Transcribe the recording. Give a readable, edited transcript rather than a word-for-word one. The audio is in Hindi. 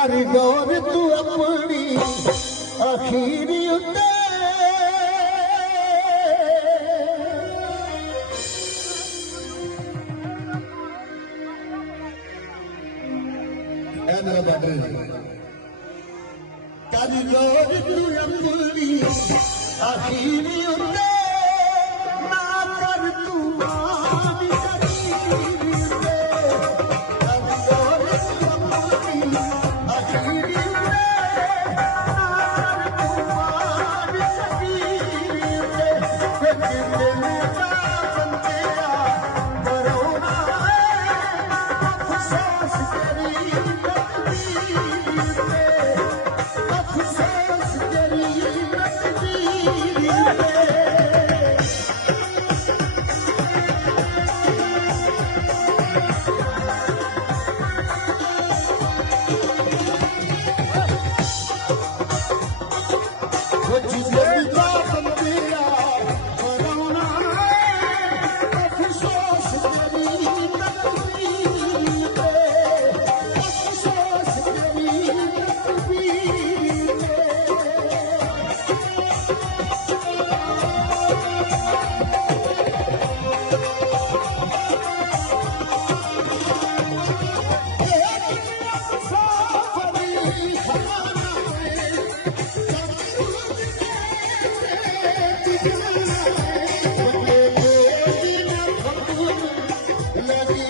कारीगर तू अपनी अखीरी उत्ते मेरा बाबू कारीगर तू अपनी अखीरी उत्ते ना कर तू मान करीरी उत्ते कारीगर तू अपनी अखीरी उत्ते ना कर तू मान करीरी उत्ते दिल का बंदेया करोना अफसोस करी तकदीर उत्ते अफसोस करी तकदीर उत्ते लगी